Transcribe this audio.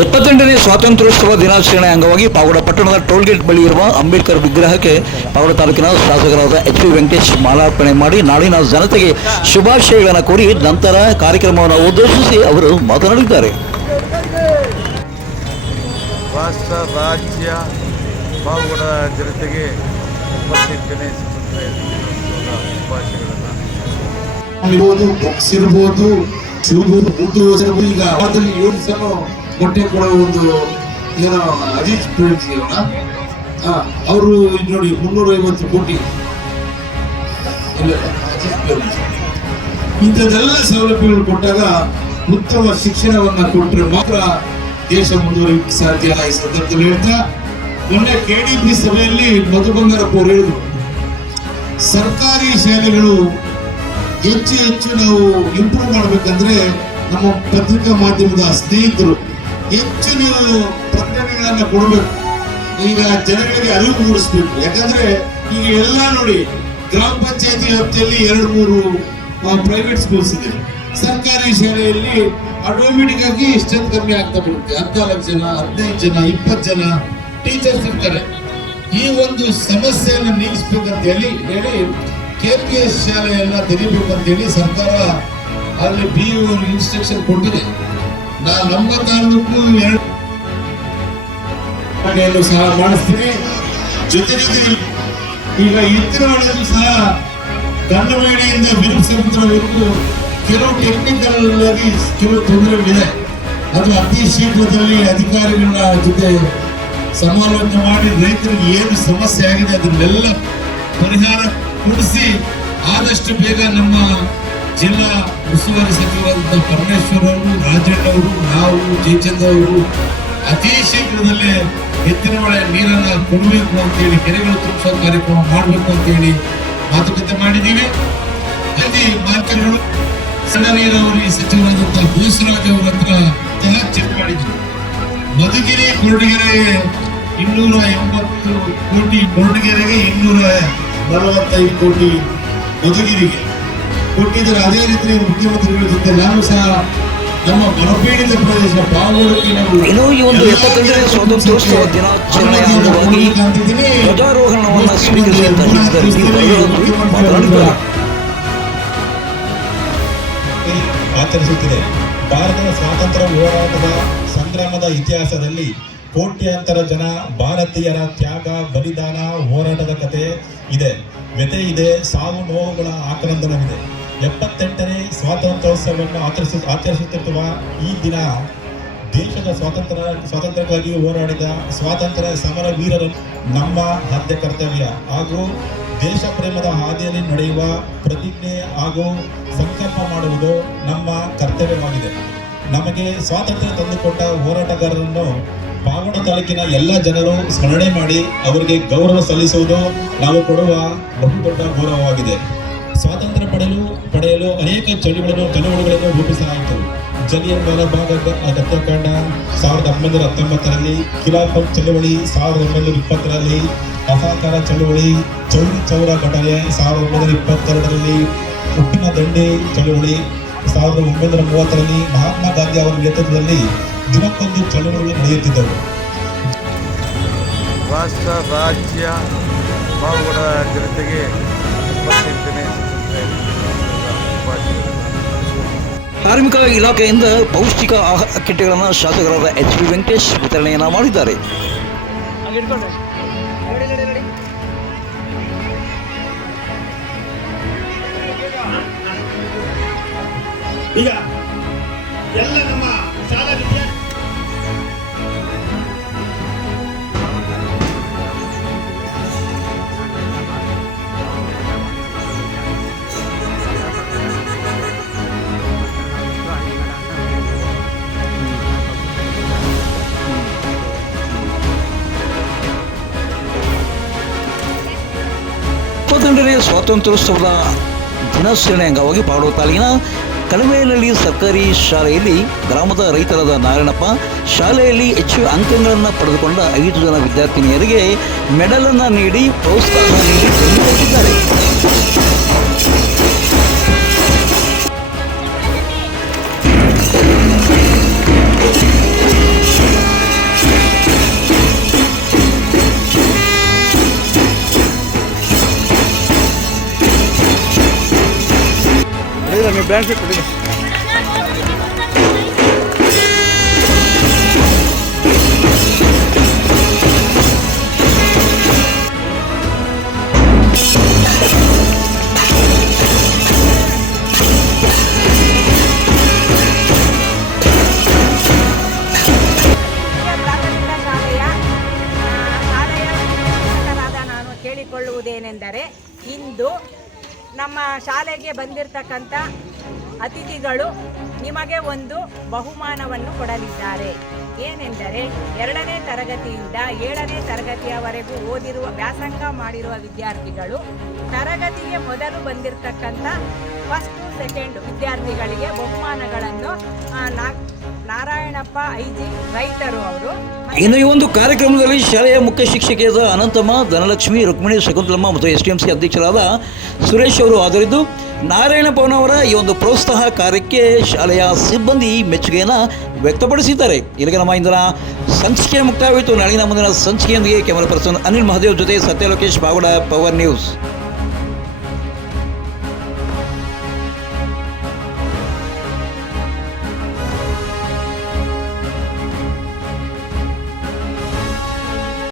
78ನೇ ಸ್ವಾತಂತ್ರ್ಯೋತ್ಸವ ದಿನಾಚರಣೆ ಅಂಗವಾಗಿ ಪಾವಗಡ ಪಟ್ಟಣದ ಟೋಲ್ಗೇಟ್ ಬಳಿ ಇರುವ ಅಂಬೇಡ್ಕರ್ ವಿಗ್ರಹಕ್ಕೆ ಪಾವಗಡ ತಾಲೂಕಿನ ಶಾಸಕರಾದ ಎಚ್ ವಿ ವೆಂಕಟೇಶ್ ಮಾಲಾರ್ಪಣೆ ಮಾಡಿ ನಾಡಿನ ಜನತೆಗೆ ಶುಭಾಶಯಗಳನ್ನು ಕೋರಿ ನಂತರ ಕಾರ್ಯಕ್ರಮವನ್ನು ಉದ್ದೇಶಿಸಿ ಅವರು ಮಾತನಾಡಿದ್ದಾರೆ. ರಾಷ್ಟ್ರ ರಾಜ್ಯ ಪಾವಗಡ ಜನತೆಗೆ 78ನೇ ಸ್ವಾತಂತ್ರ್ಯ ದಿನೋತ್ಸವದ ಶುಭಾಶಯಗಳನ್ನು ಈಗ ಅವರಲ್ಲಿ 7 ಸಲ ಕೊಟ್ಟೆ ಕೊಡೋ ಒಂದು ಏನೋ ಅಜಿತ್ ಸ್ಟೂಡೆಂಟ್ಸ್ ಅವರು ನೋಡಿ 350 ಕೋಟಿ ಇಂಥದ್ದೆಲ್ಲ ಸೌಲಭ್ಯಗಳು ಕೊಟ್ಟಾಗ ಉತ್ತಮ ಶಿಕ್ಷಣವನ್ನ ಕೊಟ್ಟರೆ ಮಾತ್ರ ದೇಶ ಮುಂದುವರಿಯಕ್ಕೆ ಸಾಧ್ಯ. ಈ ಸಂದರ್ಭದಲ್ಲಿ ಹೇಳ್ತಾ ಮೊನ್ನೆ KDP ಸಭೆಯಲ್ಲಿ ಮಧು ಬಂಗಾರಪ್ಪ ಅವರು ಹೇಳಿದ್ರು, ಸರ್ಕಾರಿ ಶಾಲೆಗಳು ಹೆಚ್ಚು ನಾವು ಇಂಪ್ರೂವ್ ಮಾಡ್ಬೇಕಂದ್ರೆ ನಮ್ಮ ಪತ್ರಿಕಾ ಮಾಧ್ಯಮದ ಸ್ನೇಹಿತರು ಹೆಚ್ಚು ನೀವು ಪ್ರಕಟಣೆಗಳನ್ನ ಕೊಡಬೇಕು. ಈಗ ಜನಗಳಿಗೆ ಅರಿವು ಮೂಡಿಸ್ಬೇಕು. ಯಾಕಂದ್ರೆ ಈಗ ಎಲ್ಲ ನೋಡಿ ಗ್ರಾಮ ಪಂಚಾಯತಿ ವ್ಯಾಪ್ತಿಯಲ್ಲಿ 2-3 ಪ್ರೈವೇಟ್ ಸ್ಕೂಲ್ಸ್ ಇದೆ. ಸರ್ಕಾರಿ ಶಾಲೆಯಲ್ಲಿ ಆಟೋಮೆಟಿಕ್ ಆಗಿ ಸ್ಟ್ರೆಂತ್ ಕಮ್ಮಿ ಆಗ್ತಾ ಬರುತ್ತೆ. 14 ಜನ 15 ಜನ 20 ಜನ ಟೀಚರ್ಸ್ ಇರ್ತಾರೆ. ಈ ಒಂದು ಸಮಸ್ಯೆಯನ್ನು ನೀಗಿಸ್ಬೇಕಂತ ಹೇಳಿ KPS ಶಾಲೆಯನ್ನ ತೆರೀಬೇಕಂತ ಹೇಳಿ ಸರ್ಕಾರ ಅಲ್ಲಿ BO ಇನ್ಸ್ಟ್ರಕ್ಷನ್ ಕೊಟ್ಟಿದೆ. ನಮ್ಮ ತಾಲೂಕು 2 ಸಹ ಮಾಡಿಸ್ತೀನಿ. ಜೊತೆಗೆ ಈಗ ಎತ್ತಿನಹೊಳೆಯಲ್ಲೂ ಸಹ ದಂಡಮೇಡಿಯಿಂದ ಬಿರುಕು ಸಮುದ್ರವರೆಗೂ ಕೆಲವು ಟೆಕ್ನಿಕಲ್ ಆಗಿ ಕೆಲವು ತೊಂದರೆಗಳಿದೆ. ಅದು ಅತಿ ಶೀಘ್ರದಲ್ಲಿ ಅಧಿಕಾರಿಗಳ ಜೊತೆ ಸಮಾಲೋಚನೆ ಮಾಡಿ ರೈತರಿಗೆ ಏನು ಸಮಸ್ಯೆ ಆಗಿದೆ ಅದನ್ನೆಲ್ಲ ಪರಿಹಾರ ಕೊಡಿಸಿ ಆದಷ್ಟು ಬೇಗ ನಮ್ಮ ಜಿಲ್ಲಾ ಉಸ್ತುವಾರಿ ಸಚಿವರಾದ ಪರಮೇಶ್ವರ್ ಅವರು, ರಾಜಣ್ಣ ಅವರು, ನಾವು ಜಯಚಂದ್ರ ಅವರು ಅತಿ ಶೀಘ್ರದಲ್ಲೇ ಎತ್ತಿನಹೊಳೆ ನೀರನ್ನ ಕೊಡಬೇಕು ಅಂತೇಳಿ, ಕೆರೆಗಳು ತುಂಬಿಸೋ ಕಾರ್ಯಕ್ರಮ ಮಾಡಬೇಕು ಅಂತೇಳಿ ಮಾತುಕತೆ ಮಾಡಿದ್ದೀವಿ. ಅಲ್ಲಿ ಮಾರ್ಕೆಟ್ಗಳು ಸಣ್ಣ ನೀರಾವರಿ ಸಚಿವರಾದಂತಹ ಬೋಸರಾಜ್ ಅವರ ಹತ್ರ ಚೆಕ್ ಮಾಡಿದ್ರು. ಮಧುಗಿರಿ ಕೊರಟಗೆರೆಗೆ 280 ಕೋಟಿ, ಕೊರಟಗೆರೆಗೆ 245 ಕೋಟಿ ಮಧುಗಿರಿಗೆ ಕೊಟ್ಟಿದ್ದಾರೆ. ಅದೇ ರೀತಿ ಮುಖ್ಯಮಂತ್ರಿಗಳ ಜೊತೆ ನಾನು ಸಹ ನಮ್ಮ ಬರಪೀಡಿತ ಪ್ರದೇಶ ಪಾವಗಡಕ್ಕೆ ಇನ್ನು ಈ ಒಂದು 78ನೇ ಸ್ವಾತಂತ್ರ್ಯೋತ್ಸವ ದಿನಾಚರಣೆಯ ಅಂಗವಾಗಿ ಧ್ವಜಾರೋಹಣವನ್ನು ಆಚರಿಸುತ್ತಿದೆ. ಭಾರತದ ಸ್ವಾತಂತ್ರ್ಯ ಹೋರಾಟದ ಸಂಗ್ರಾಮದ ಇತಿಹಾಸದಲ್ಲಿ ಕೋಟ್ಯಾಂತರ ಜನ ಭಾರತೀಯರ ತ್ಯಾಗ, ಬಲಿದಾನ, ಹೋರಾಟದ ಕಥೆ ಇದೆ, ವ್ಯಥೆ ಇದೆ, ಸಾವು ನೋವುಗಳ ಆಕ್ರಂದನವಿದೆ. 78ನೇ ಸ್ವಾತಂತ್ರ್ಯೋತ್ಸವವನ್ನು ಆಚರಿಸುತ್ತಿರುವ ಈ ದಿನ ದೇಶದ ಸ್ವಾತಂತ್ರ್ಯಕ್ಕಾಗಿ ಹೋರಾಡಿದ ಸ್ವಾತಂತ್ರ್ಯ ಸಮರ ವೀರರನ್ನು ನಮ್ಮ ಆದ್ಯ ಕರ್ತವ್ಯ ಹಾಗೂ ದೇಶ ಪ್ರೇಮದ ಹಾದಿಯಲ್ಲಿ ನಡೆಯುವ ಪ್ರತಿಜ್ಞೆ ಹಾಗೂ ಸಂಕಲ್ಪ ಮಾಡುವುದು ನಮ್ಮ ಕರ್ತವ್ಯವಾಗಿದೆ. ನಮಗೆ ಸ್ವಾತಂತ್ರ್ಯ ತಂದುಕೊಟ್ಟ ಹೋರಾಟಗಾರರನ್ನು ಪಾವಗಡ ತಾಲೂಕಿನ ಎಲ್ಲ ಜನರು ಸ್ಮರಣೆ ಮಾಡಿ ಅವರಿಗೆ ಗೌರವ ಸಲ್ಲಿಸುವುದು ನಾವು ಕೊಡುವ ಬಹುದೊಡ್ಡ ಗೌರವವಾಗಿದೆ. ಸ್ವಾತಂತ್ರ್ಯ ಪಡೆಯಲು ಅನೇಕ ಚಳುವಳಿಗಳನ್ನು ರೂಪಿಸಲಾಯಿತು. ಜಲಿಯನ್ ವಾಲಾಬಾಗ್ ಹತ್ಯಾಕಾಂಡ 1919ರಲ್ಲಿ, ಖಿಲಾಫತ್ ಚಳುವಳಿ 1920ರಲ್ಲಿ, ಅಸಹಕಾರ ಚಳುವಳಿ, ಚೌರಿ ಚೌರ ಘಟನೆ 1922ರಲ್ಲಿ, ಉಪ್ಪಿನ ದಂಡಿ ಚಳುವಳಿ 1930ರಲ್ಲಿ, ಮಹಾತ್ಮ ಗಾಂಧಿ ಅವರ ನೇತೃತ್ವದಲ್ಲಿ ದಿನಕ್ಕೊಂದು ಚಳುವಳಿಗಳು ನಡೆಯುತ್ತಿದ್ದವು. ರಾಷ್ಟ್ರ ರಾಜ್ಯ ಪಾವಗಡ ಜನತೆಗೆ 78ನೇ ಸ್ವಾತಂತ್ರ್ಯ ದಿನೋತ್ಸವದ ಶುಭಾಶಯಗಳನ್ನು. ಕಾರ್ಮಿಕ ಇಲಾಖೆಯಿಂದ ಪೌಷ್ಟಿಕ ಆಹಾರ ಕಿಟ್ಗಳನ್ನು ಶಾಸಕರಾದ ಎಚ್ ವಿ ವೆಂಕಟೇಶ್ ವಿತರಣೆಯನ್ನ ಮಾಡಿದ್ದಾರೆ. ಈಗ ಎಲ್ಲ ನಮ್ಮ ಶಾಲಾ ಸ್ವಾತಂತ್ರ್ಯೋತ್ಸವದ ದಿನಾಚರಣೆ ಅಂಗವಾಗಿ ಪಾವಗಡ ತಾಲೂಕಿನ ಕಳಮೇಲಹಳ್ಳಿ ಸರ್ಕಾರಿ ಶಾಲೆಯಲ್ಲಿ ಗ್ರಾಮದ ರೈತರಾದ ನಾರಾಯಣಪ್ಪ ಶಾಲೆಯಲ್ಲಿ ಹೆಚ್ಚು ಅಂಕಗಳನ್ನು ಪಡೆದುಕೊಂಡ 5 ಜನ ವಿದ್ಯಾರ್ಥಿನಿಯರಿಗೆ ಮೆಡಲನ್ನು ನೀಡಿ ಪ್ರೋತ್ಸಾಹ ನೀಡಿ ಬೆಂಬಲಿಸಿದ್ದಾರೆ. ಬ್ಯಾಂಕ್ ಕೊಡಿ. ಪ್ರಾಥಮಿಕ ಶಾಲೆಯ ಶಿಕ್ಷಕರಾದ ನಾನು ಕೇಳಿಕೊಳ್ಳುವುದೇನೆಂದರೆ, ಇಂದು ನಮ್ಮ ಶಾಲೆಗೆ ಬಂದಿರತಕ್ಕಂಥ ಅತಿಥಿಗಳು ನಿಮಗೆ ಒಂದು ಬಹುಮಾನವನ್ನು ಕೊಡಲಿದ್ದಾರೆ. ಏನೆಂದರೆ, 2ನೇ ತರಗತಿಯಿಂದ 7ನೇ ತರಗತಿಯವರೆಗೂ ಓದಿರುವ ವ್ಯಾಸಂಗ ಮಾಡಿರುವ ವಿದ್ಯಾರ್ಥಿಗಳು, ತರಗತಿಗೆ ಮೊದಲು ಬಂದಿರತಕ್ಕಂಥ ಫಸ್ಟ್ ಸೆಕೆಂಡ್ ವಿದ್ಯಾರ್ಥಿಗಳಿಗೆ ಬಹುಮಾನಗಳನ್ನು ನಾರಾಯಣಪ್ಪ ಐಜಿ ರೈತರು ಅವರು. ಇನ್ನು ಈ ಒಂದು ಕಾರ್ಯಕ್ರಮದಲ್ಲಿ ಶಾಲೆಯ ಮುಖ್ಯ ಶಿಕ್ಷಕಿಯಾದ ಅನಂತಮ್ಮ, ಧನಲಕ್ಷ್ಮಿ, ರುಕ್ಮಿಣಿ, ಶಕುಂತಲಮ್ಮ ಮತ್ತು STMC ಅಧ್ಯಕ್ಷರಾದ ಸುರೇಶ್ ಅವರು ಹಾಜರಿದ್ದು, ನಾರಾಯಣಪ್ಪನವರ ಈ ಒಂದು ಪ್ರೋತ್ಸಾಹ ಕಾರ್ಯಕ್ಕೆ ಶಾಲೆಯ ಸಿಬ್ಬಂದಿ ಮೆಚ್ಚುಗೆಯನ್ನು ವ್ಯಕ್ತಪಡಿಸಿದ್ದಾರೆ. ಇಲ್ಲಿಗೆ ನಮ್ಮ ಇಂದಿನ ಸಂಚಿಕೆ ಮುಕ್ತಾಯವಾಯಿತು. ನಾಳಿನ ಮುಂದಿನ ಸಂಚಿಕೆಯೊಂದಿಗೆ ಕ್ಯಾಮರಾ ಪರ್ಸನ್ ಅನಿಲ್ ಮಹದೇವ್ ಜೊತೆ ಸತ್ಯ ಲೋಕೇಶ್ ಬಾಗುಡ, ಪವರ್ ನ್ಯೂಸ್.